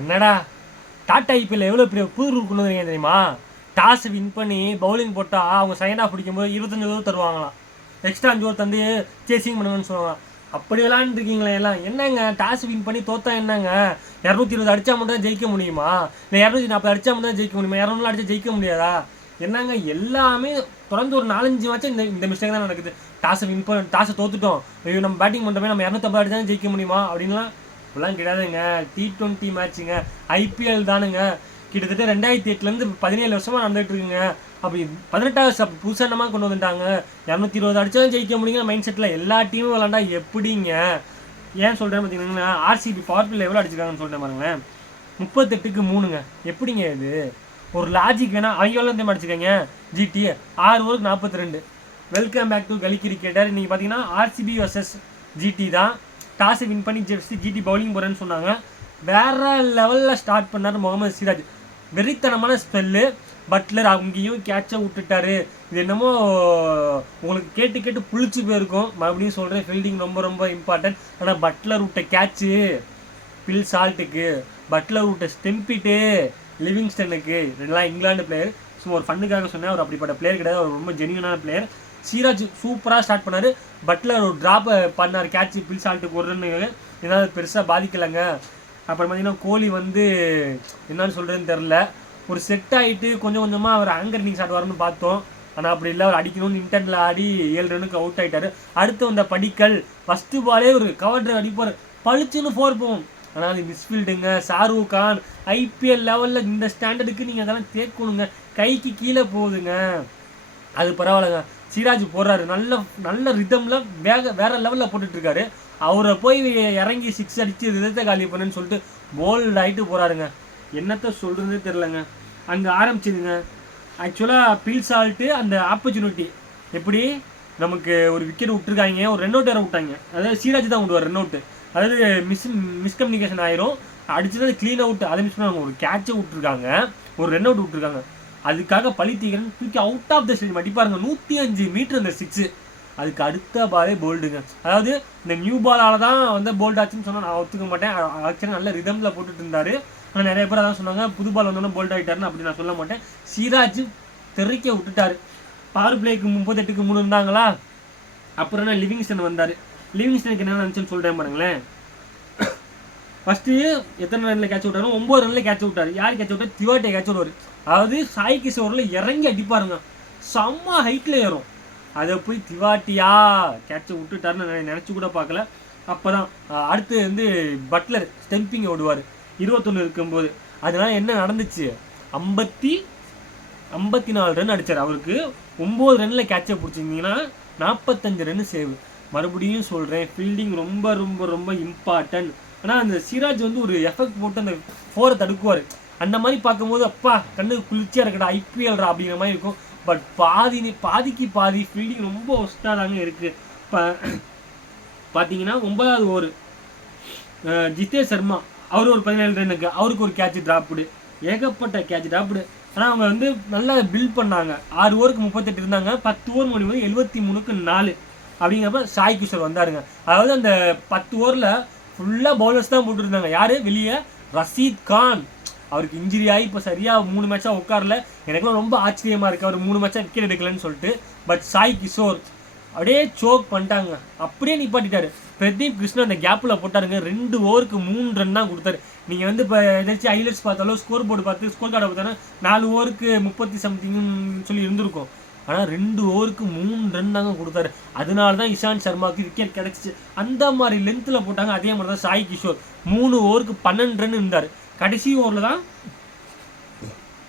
என்னடா டாடா ஐபிஎல் எவ்வளோ பெரிய புது ரூல் கொண்டு வந்தீங்க தெரியுமா? டாஸ் வின் பண்ணி பவுலிங் போட்டால் அவங்க செகண்ட் ஆஃப் பிடிக்கும்போது 25 ஓவர் தருவாங்களாம். எக்ஸ்ட்ரா 5 ஓவர் தந்து சேசிங் பண்ணுங்கன்னு சொல்லுவாங்க. அப்படி விளாண்டுருக்கீங்களே எல்லாம். என்னங்க டாஸ் வின் பண்ணி தோத்தா என்னங்க? 220 அடித்தா மட்டும் தான் ஜெயிக்க முடியுமா? இல்லை 240 அடித்தா மட்டும் தான் ஜெயிக்க முடியுமா? 200 அடித்தா ஜெயிக்க முடியாதா? என்னங்க எல்லாமே தொடர்ந்து ஒரு 4-5 மேட்ச் இந்த மிஸ்டேக் தான் நடக்குது. டாஸை வின் பண்ண டாஸை தோத்துட்டோம், ஐயோ நம்ம பேட்டிங் பண்ணுறோமே, நம்ம 250 அடிச்சா ஜெயிக்க முடியுமா அப்படின்லாம் இப்பெல்லாம் கிடையாதுங்க. T20 மேட்ச்சுங்க, ஐபிஎல் தானுங்க. கிட்டத்தட்ட 2008லேருந்து 17 வருஷமாக நடந்துகிட்டு இருக்குங்க. அப்படி 18வது புதுசாக என்னமா கொண்டு வந்துட்டாங்க. 220 அடிச்சாலும் ஜெயிக்க முடியுங்கிற மைண்ட் செட்டில் எல்லா டீமும் விளாண்டா எப்படிங்க? ஏன் சொல்கிறேன் பார்த்தீங்கன்னா, ஆர்சிபி பவர் பிளே எவ்வளோ அடிச்சிருக்காங்கன்னு சொல்லிட்டேன் பாருங்களேன். 38க்கு 3ங்க. எப்படிங்க இது? ஒரு லாஜிக் வேணா. அவங்க எவ்வளோ டைம் அடிச்சிருக்காங்க? ஜிடி 6 ஓவருக்கு 42. வெல்கம் பேக் டு கலி கிரிக்கெட்டர். நீங்கள் பார்த்தீங்கன்னா ஆர்சிபி வர்சஸ் ஜிடி தான். டாஸை வின் பண்ணி ஜிடி பவுலிங் போகிறேன்னு சொன்னாங்க. வேறு லெவலில் ஸ்டார்ட் பண்ணார் முகமது சிராஜ். வெறித்தனமான ஸ்பெல்லு. பட்லர் அங்கேயும் கேட்சை விட்டுட்டாரு. இது என்னமோ உங்களுக்கு கேட்டு கேட்டு புளிச்சு போயிருக்கும். மறுபடியும் சொல்கிறேன், ஃபீல்டிங் ரொம்ப ரொம்ப இம்பார்ட்டன்ட். ஆனால் பட்லர் விட்ட கேட்சு பில் சால்ட்டுக்கு, பட்லர் விட்ட ஸ்டெம்பிட்டு லிவிங்ஸ்டனுக்கு, இதெல்லாம் இங்கிலாந்து பிளேயர். ஸோ ஒரு ஃபண்ணுக்காக சொன்னேன். அவர் அப்படிப்பட்ட பிளேயர் கிடையாது. அவர் ரொம்ப ஜெனியூனான பிளேயர். சிராஜ் சூப்பராக ஸ்டார்ட் பண்ணார். பட்லர் ஒரு ட்ராப்பை பண்ணார், கேட்ச் பில் சால்ட்டுக்கு ஒரு ரன்னு. ஏதாவது பெருசாக பாதிக்கலைங்க. அப்புறம் பார்த்தீங்கன்னா கோலி வந்து என்னன்னு சொல்கிறதுன்னு தெரில. ஒரு செட் ஆகிட்டு கொஞ்சம் கொஞ்சமாக அவர் ஆங்கர் இன்னிங்ஸ் ஆடுவார்னு பார்த்தோம். ஆனால் அப்படி இல்லை, அவர் அடிக்கணும்னு இன்டென்ட்டில் ஆடி 7 ரன்னுக்கு அவுட் ஆகிட்டார். அடுத்து வந்த படிக்கல் ஃபஸ்ட்டு பாலே ஒரு கவர் ட்ரைவ் அடிப்பார், பளிச்சுன்னு 4 போகும். ஆனால் அது மிஸ்ஃபீல்டுங்க. ஷாருக் கான் ஐபிஎல் லெவலில் இந்த ஸ்டாண்டர்டுக்கு நீங்கள் அதெல்லாம் தேக்கணுங்க. கைக்கு கீழே போகுதுங்க. அது பரவாயில்லைங்க. சிராஜ் போடுறாரு, நல்ல நல்ல ரிதமில் வேற லெவலில் போட்டுட்ருக்காரு. அவரை போய் இறங்கி 6 அடித்து ரிதத்தை காலி பண்ணுன்னு சொல்லிட்டு போல்ட் ஆகிட்டு போகிறாருங்க. என்னத்தை சொல்கிறதே தெரிலங்க. அங்கே ஆரம்பிச்சுதுங்க. ஆக்சுவலாக பில் சால்ட்டு அந்த ஆப்பர்ச்சுனிட்டி எப்படி நமக்கு ஒரு விக்கெட் விட்டுருக்காங்க, ஒரு ரன் அவுட் வேறு விட்டாங்க. அதாவது சிராஜ் தான் விடுவார் ரன் அவுட்டு. அதாவது மிஸ்கம்யூனிகேஷன் ஆயிரும், அடிச்சது அது க்ளீன் அவுட். அதை மிஸ் பண்ணாங்க. ஒரு கேட்சை விட்டுருக்காங்க, ஒரு ரன் அவுட் விட்டுருக்காங்க. அதுக்காக பழி தீக்கிறேன்னு தூக்கி அவுட் ஆஃப் த ஸ்டேடியம் அடிப்பாருங்க. 105 மீட்டர் அந்த 6. அதுக்கு அடுத்த பாலே போல்டுங்க. அதாவது இந்த நியூ பாலால் தான் வந்து போல்ட் ஆச்சுன்னு சொன்னால் நான் ஒத்துக்க மாட்டேன். ஆக்சுவலாக நல்ல ரிதமில் போட்டுட்டு இருந்தார். ஆனால் நிறைய பேர் அதான் சொன்னாங்க, புது பால் வந்தோன்னா போல்ட் ஆகிட்டாருன்னு. அப்படி நான் சொல்ல மாட்டேன். சிராஜ் தெறிக்க விட்டுட்டாரு. பவர் பிளேக்கு 38க்கு 3 இருந்தாங்களா. அப்புறம் என்ன, லிவிங்ஸ்டன் வந்தார். லிவிங்ஸ்டனுக்கு என்ன நினச்சுன்னு சொல்கிறேன் பாருங்களேன். ஃபஸ்ட்டு எத்தனை ரனில் கேட்ச் விட்டாரு? 9 ரனில் கேட்ச் விட்டார். யார் கேட்ச் விட்டார்? திவாட்டியை கேட்ச் விடுவார். அதாவது சாய் கிஷோரில் இறங்கி அடிப்பாருங்க, செம்ம ஹைட்டில் ஏறும். அதை போய் திவாட்டியா கேட்சை விட்டுட்டாருன்னு நினச்சி கூட பார்க்கல. அப்போ தான் அடுத்து வந்து பட்லர் ஸ்டெம்பிங்கை விடுவார் 21 இருக்கும்போது. அதனால என்ன நடந்துச்சு? 54 ரன் அடித்தார். அவருக்கு 9 ரனில் கேட்சை பிடிச்சிருந்தீங்கன்னா 45 ரன் சேவ். மறுபடியும் சொல்கிறேன், ஃபீல்டிங் ரொம்ப ரொம்ப ரொம்ப இம்பார்ட்டன்ட். ஆனால் அந்த சிராஜ் வந்து ஒரு எஃபெக்ட் போட்டு அந்த 4 தடுக்குவார். அந்த மாதிரி பார்க்கும்போது அப்பா கண்ணுக்கு குளிர்ச்சியாக இருக்கடா ஐபிஎல்ரா அப்படிங்கிற மாதிரி இருக்கும். பட் பாதிக்கு பாதி ஃபீல்டிங் ரொம்ப ஒஸ்ட்டாக தாங்க இருக்குது. இப்போ பார்த்தீங்கன்னா 9வது ஓவர் ஜிதேஷ் சர்மா அவர் ஒரு 17 ரன்னுக்கு அவருக்கு ஒரு கேட்ச் ட்ராப்டு, ஏகப்பட்ட கேட்ச் ட்ராப்டு. ஆனால் அவங்க வந்து நல்லா பில்ட் பண்ணாங்க. 6 ஓவருக்கு 38 இருந்தாங்க. 10 ஓவர் முடிவு 73க்கு 4 அப்படிங்கிறப்ப சாய் கிஷோர் வந்தாருங்க. அதாவது அந்த 10 ஓவரில் ஃபுல்லாக பவுலர்ஸ் தான் போட்டுருந்தாங்க. யார் வெளியே? ரஷீத் கான். அவருக்கு இன்ஜுரி ஆகி இப்போ சரியாக 3 மேட்சாக உட்காரல. எனக்குலாம் ரொம்ப ஆச்சரியமாக இருக்குது, அவர் 3 மேட்சாக விக்கெட் எடுக்கலன்னு சொல்லிட்டு. பட் சாய் கிஷோர் அப்படியே சோக் பண்ணிட்டாங்க, அப்படியே நிப்பாட்டிட்டாரு. பிரதீப் கிருஷ்ணா அந்த கேப்பில் போட்டாருங்க. 2 ஓவருக்கு 3 ரன் தான் கொடுத்தாரு. நீங்கள் வந்து இப்போ ஏதாச்சும் ஹைலைட்ஸ் பார்த்தாலும் ஸ்கோர் போர்டு பார்த்து ஸ்கோர் கார்டை பார்த்தாலும் 4 ஓவருக்கு 30 சம்திங்னு சொல்லி இருந்திருக்கும். ஆனால் 2 ஓவருக்கு 3 ரன் தாங்க கொடுத்தாரு. அதனால தான் இஷாந்த் சர்மாவுக்கு விக்கெட் கிடச்சிச்சு. அந்த மாதிரி லென்த்தில் போட்டாங்க. அதே மாதிரி தான் சாய் கிஷோர் 3 ஓவருக்கு 12 ரன் இருந்தார். கடைசி ஓவரில் தான்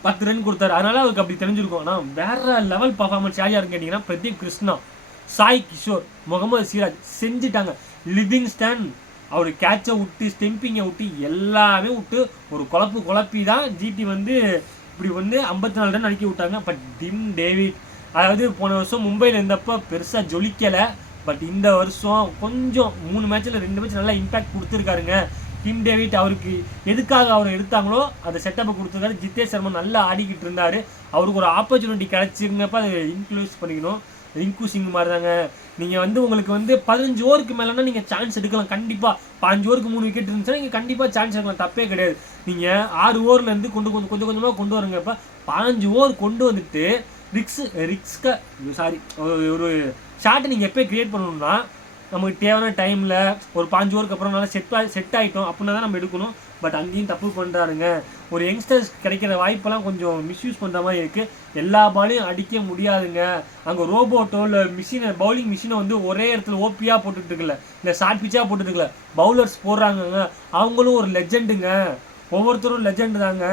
10 ரன் கொடுத்தாரு. அதனால அவருக்கு அப்படி தெரிஞ்சிருக்கும். ஆனால் வேற லெவல் பர்ஃபார்மன்ஸ் யார் யாருன்னு கேட்டிங்கன்னா, பிரதீப் கிருஷ்ணா, சாய் கிஷோர், முகமது சிராஜ் செஞ்சுட்டாங்க. லிவிங்ஸ்டன் அவர் கேட்சை விட்டு ஸ்டெம்பிங்கை விட்டு எல்லாமே விட்டு ஒரு குழப்பி தான் ஜிடி வந்து இப்படி வந்து 54 ரன் அடிக்க விட்டாங்க. பட் டிம் டேவிட், அதாவது போன வருஷம் மும்பையில் இருந்தப்போ பெருசாக ஜொலிக்கலை. பட் இந்த வருஷம் கொஞ்சம் 3 மேட்ச்சில் 2 மேட்ச் நல்லா இம்பேக்ட் கொடுத்துருக்காருங்க. டிம் டேவிட் அவருக்கு எதுக்காக அவரை எடுத்தாங்களோ அந்த செட்டப்பை கொடுத்துருக்காரு. ஜிதேஷ் சர்மா நல்லா ஆடிக்கிட்டு இருந்தார். அவருக்கு ஒரு ஆப்பர்ச்சுனிட்டி கிடச்சிருங்கப்போ அதை இன்க்ளூஸ் பண்ணிக்கணும். ரிங்கு சிங் மாதிரி தாங்க. நீங்கள் வந்து உங்களுக்கு வந்து 15 ஓவருக்கு மேலேனா நீங்கள் சான்ஸ் எடுக்கலாம் கண்டிப்பாக. 5 ஓவருக்கு 3 விக்கெட் இருந்துச்சுன்னா நீங்கள் கண்டிப்பாக சான்ஸ் எடுக்கலாம், தப்பே கிடையாது. நீங்கள் 6 ஓவர்லேருந்து கொஞ்சம் கொஞ்சமாக கொண்டு வருங்க. இப்போ 15 ஓவர் கொண்டு வந்துட்டு ஒரு ஷாட்டை நீங்கள் எப்போ கிரியேட் பண்ணணும்னா நமக்கு தேவையான டைமில் ஒரு 5 ஓவருக்கு அப்புறம் நல்லா செட் ஆகிட்டோம் அப்படின்னா தான் நம்ம எடுக்கணும். பட் அங்கேயும் தப்பு பண்ணுறாருங்க. ஒரு யங்ஸ்டர்ஸ் கிடைக்கிற வாய்ப்பெல்லாம் கொஞ்சம் மிஸ்யூஸ் பண்ணுற மாதிரி இருக்குது. எல்லா பாலையும் அடிக்க முடியாதுங்க. அங்கே ரோபோட்டோ இல்லை பவுலிங் மிஷினை வந்து ஒரே இடத்துல ஓபியாக போட்டுட்ருக்குல்ல, இல்லை ஷார்ட் பிச்சாக போட்டுட்ருக்கல, பவுலர்ஸ் போடுறாங்கங்க. அவங்களும் ஒரு லெஜெண்டுங்க, ஒவ்வொருத்தரும் லெஜெண்டு தாங்க.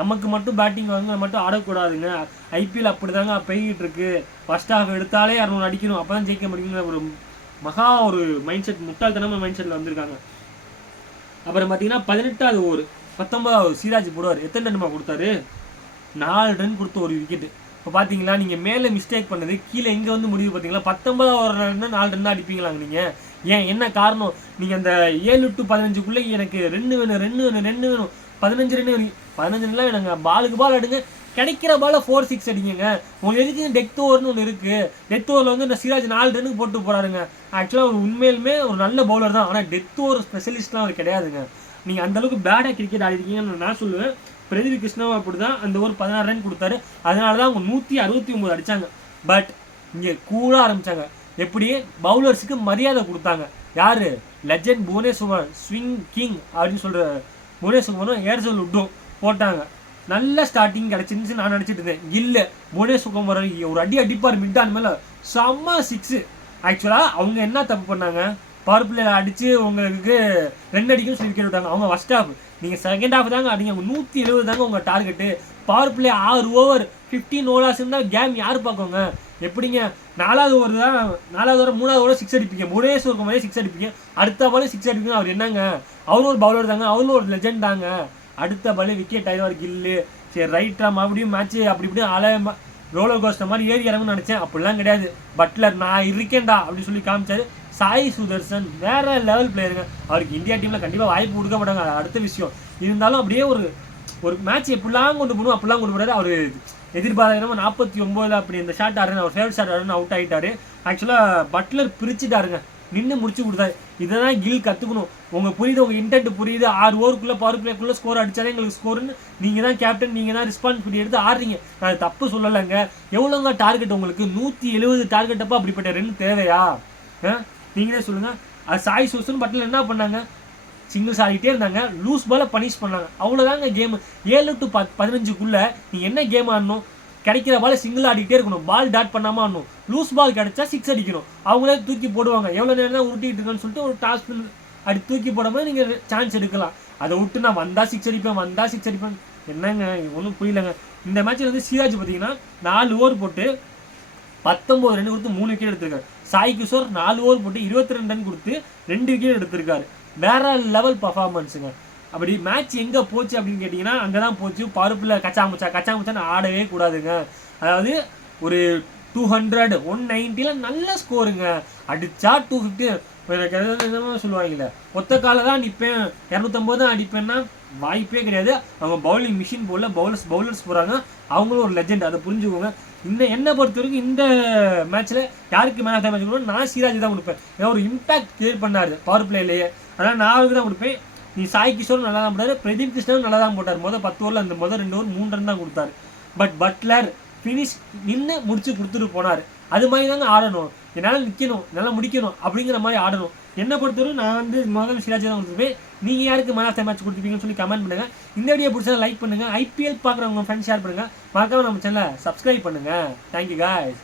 நமக்கு மட்டும் பேட்டிங் வாங்க மட்டும் ஆடக்கூடாதுங்க. ஐபிஎல் அப்படி தாங்க போய்கிட்டு இருக்கு. ஃபர்ஸ்ட் ஹாஃப் எடுத்தாலே 600 அடிக்கணும், அப்போ தான் ஜெயிக்க முடியுங்கிற ஒரு மைண்ட் செட், முட்டாள்தனமாக மைண்ட் செட்டில் வந்திருக்காங்க. அப்புறம் பார்த்தீங்கன்னா 18வது ஓவர் 19வது சிராஜ் போடுவார். எத்தனை ரன்மா கொடுத்தாரு? 4 ரன் கொடுத்த ஒரு விக்கெட்டு. இப்போ பார்த்தீங்களா, நீங்கள் மேலே மிஸ்டேக் பண்ணது கீழே எங்கே வந்து முடிவு பார்த்தீங்களா? 19வது ரன் 4 ரன் அடிப்பீங்களாங்க நீங்கள். ஏன், என்ன காரணம்? நீங்கள் அந்த 7 to 15க்குள்ளே எனக்கு 2 வேணும் 15 ரன் வேணும். 15 ரன்லாம் வேணுங்க. பாலுக்கு பால் அடுங்க, கிடைக்கிற பால 4-6 அடிங்க. உங்களுக்கு எதுக்கு டெத் ஓவர்னு ஒன்று இருக்குது. டெத் ஓவரில் வந்து இந்த சிராஜ் 4 ரன்னுக்கு போட்டு போகிறாருங்க. ஆக்சுவலாக அவர் உண்மையிலுமே ஒரு நல்ல பவுலர் தான், ஆனால் டெத் ஓவர் ஸ்பெஷலிஸ்ட்லாம் அவர் கிடையாதுங்க. நீங்கள் அந்தளவுக்கு பேடாக கிரிக்கெட் ஆடிருக்கீங்கன்னு நான் சொல்லுவேன். பிரதீப் கிருஷ்ணாவும் அப்படி தான் அந்த ஓவர் 16 ரன் கொடுத்தாரு. அதனால தான் அவங்க 169 அடித்தாங்க. பட் இங்கே கூலாக ஆரம்பித்தாங்க. எப்படி பவுலர்ஸுக்கு மரியாதை கொடுத்தாங்க. யார்? லெஜெண்ட் புவனேஸ்வர் ஸ்விங் கிங் அப்படின்னு சொல்கிற புவனேஸ்வரும் ஏர்செல் உட்டும் போட்டாங்க. நல்ல ஸ்டார்டிங் கிடச்சிருந்துச்சு நான் நினச்சிட்டு இருந்தேன். இல்லை, புவனேஸ்வர் ஒரு அடிப்பார் மிட் ஆன் மேலே, செம்ம 6. ஆக்சுவலாக அவங்க என்ன தப்பு பண்ணாங்க? பவர் பிளேயில் அடித்து உங்களுக்கு 2 அடிக்கும் சொல்லி விக்கெட் விட்டாங்க. அவங்க ஃபர்ஸ்ட் ஹாஃப், நீங்கள் செகண்ட் ஹாஃப் தாங்க அடிங்க. 170 தாங்க உங்கள் target. Power play 6 over 15 overs இருந்தால் கேம் யார் பார்க்கோங்க? எப்படிங்க 4வது ஓவர் தான், 4வது ஓவர் 3வது ஓவர் 6 அடிப்பீங்க. புவனேஸ்வருக்கு மாதிரி 6 அடிப்பீங்க. அடுத்த பால் 6 அடிப்பீங்க. அவர் என்னங்க, அவரும் ஒரு பவுலர் தாங்க, அவரும் ஒரு லெஜெண்ட் தாங்க. அடுத்த பால் விக்கெட் ஆயிடுவார் கில்லு. சரி ரைட்டா, மறுபடியும் மேட்ச்சு அப்படி இப்படி ரோலர் கோஸ்டர் மாதிரி ஏறி இறங்குன்னு நினச்சேன். அப்படிலாம் கிடையாது. பட்லர் நான் இருக்கேன்டா அப்படின்னு சொல்லி காமிச்சாரு. சாய் சுதர்சன் வேற லெவல் பிளேயருங்க. அவருக்கு இந்தியா டீமில் கண்டிப்பாக வாய்ப்பு கொடுக்க மாட்டாங்க, அடுத்த விஷயம். இருந்தாலும் அப்படியே ஒரு மேட்ச் எப்படிலாம் கொண்டு போகணும் அப்படிலாம் கொண்டு போகிறாரு. அவர் எதிர்பார்க்க 49 அப்படி இந்த ஷாட் ஆடுறேன், அவர் ஃபேவரட் ஷாட் ஆடுறேன்னு அவுட் ஆகிட்டாரு. ஆக்சுவலாக பட்லர் பிரிச்சுட்டாருங்க, நின்று முடிச்சு கொடுத்தாரு. இதை தான் கில் கற்றுக்கணும். உங்களுக்கு புரியுது, உங்கள் இன்டென்ட் புரியுது. 6 ஓவருக்குள்ளே பவர் பிளேக்குள்ளே ஸ்கோர் அடித்தாலே எங்களுக்கு ஸ்கோருன்னு நீங்கள் தான் கேப்டன், நீங்கள் தான் ரெஸ்பான்சிபிலிட்டி எடுத்து ஆடுறீங்க. நான் தப்பு சொல்லலைங்க. எவ்வளோங்க டார்கெட் உங்களுக்கு? 170 டார்கெட். அப்போ அப்படிப்பட்ட ரன் தேவையா? நீங்களே சொல்லுங்கள். அது சாய் சூசன் பட்லர் என்ன பண்ணாங்க? சிங்கிள்ஸ் ஆடிட்டே இருந்தாங்க, லூஸ் பாலை பனிஷ் பண்ணாங்க. அவ்வளோதாங்க கேமு. 7 to 15க்குள்ளே நீங்கள் என்ன கேம் ஆடணும்? கிடைக்கிற பால் சிங்கிள் ஆடிக்கிட்டே இருக்கணும், பால் டாட் பண்ணாமல் ஆடணும். லூஸ் பால் கிடைச்சா 6 அடிக்கணும். அவங்களே தூக்கி போடுவாங்க. எவ்வளோ நேரம் தான் உருட்டிகிட்டு இருக்கேன்னு சொல்லிட்டு ஒரு டாஸ்க் அப்படி தூக்கி போடாமல் நீங்கள் சான்ஸ் எடுக்கலாம். அதை விட்டு நான் வந்தால் 6 அடிப்பேன் என்னங்க, ஒன்றும் புரியலங்க. இந்த மேட்ச்சில் வந்து சிராஜ் பார்த்தீங்கன்னா 4 ஓவர் போட்டு 19 ரன் கொடுத்து 3 விக்கெட் எடுத்திருக்காரு. சாய் கிஷோர் 4 ஓவர் போட்டு 22 ரன் கொடுத்து 2 விக்கெட் எடுத்திருக்காரு. வேற லெவல் பர்ஃபார்மன்ஸுங்க. அப்படி மேட்ச் எங்கே போச்சு அப்படின்னு கேட்டிங்கன்னா அங்கே தான் போச்சு. பருப்பில் கச்சாமுச்சான்னு ஆடவே கூடாதுங்க. அதாவது ஒரு 200 190 நல்ல ஸ்கோருங்க. அடித்தா 250. எனக்கு எதாவது சொல்லுவாங்கல்ல, ஒத்த காலை தான் நிற்பேன் 250 தான் அடிப்பேன்னா வாய்ப்பே கிடையாது. அவங்க பவுலிங் மிஷின் போல பவுலர்ஸ் போகிறாங்க. அவங்களும் ஒரு லெஜெண்ட், அதை புரிஞ்சுக்கோங்க. என்னை பொறுத்த வரைக்கும் இந்த மேட்ச்சில் யாருக்கு மேன் ஆஃப் த மேட்ச் கொடுப்பேன்? நான் சிராஜ் தான் கொடுப்பேன். ஏன்னா ஒரு இம்பாக்ட் கிரியேட் பண்ணார் பவர் பிளேலேயே. அதனால் நான் அவருக்கு தான் கொடுப்பேன். நீ சாய் கிஷோரும் நல்லா தான் போட்டார், பிரதீப் கிருஷ்ணனும் நல்லா தான் போட்டார். 10 ஓவரில் அந்த 2 ஓவர் 3 ரன் தான் கொடுத்தாரு. பட் பட்லர் ஃபினிஷ் நின்று முடிச்சு கொடுத்துட்டு போனார். அது மாதிரி தாங்க ஆடணும். என்னால் நிற்கணும், என்னால் முடிக்கணும் அப்படிங்கிற மாதிரி ஆடணும். என்னை பொறுத்தவரை நான் வந்து முதல்ல சிராஜ் தான் கொடுத்துருப்பேன். நீங்கள் யாருக்கு மேன் ஆஃப் த மேட்ச் கொடுத்துருப்பீங்கன்னு சொல்லி கமெண்ட் பண்ணுங்கள். இந்த வீடியோ பிடிச்சா லைக் பண்ணுங்கள். ஐபிஎல் பார்க்குறவங்க ஃப்ரெண்ட்ஸ் ஷேர் பண்ணுங்கள். மறக்காம நம்ம சேனலை சப்ஸ்கிரைப் பண்ணுங்கள். Thank you guys.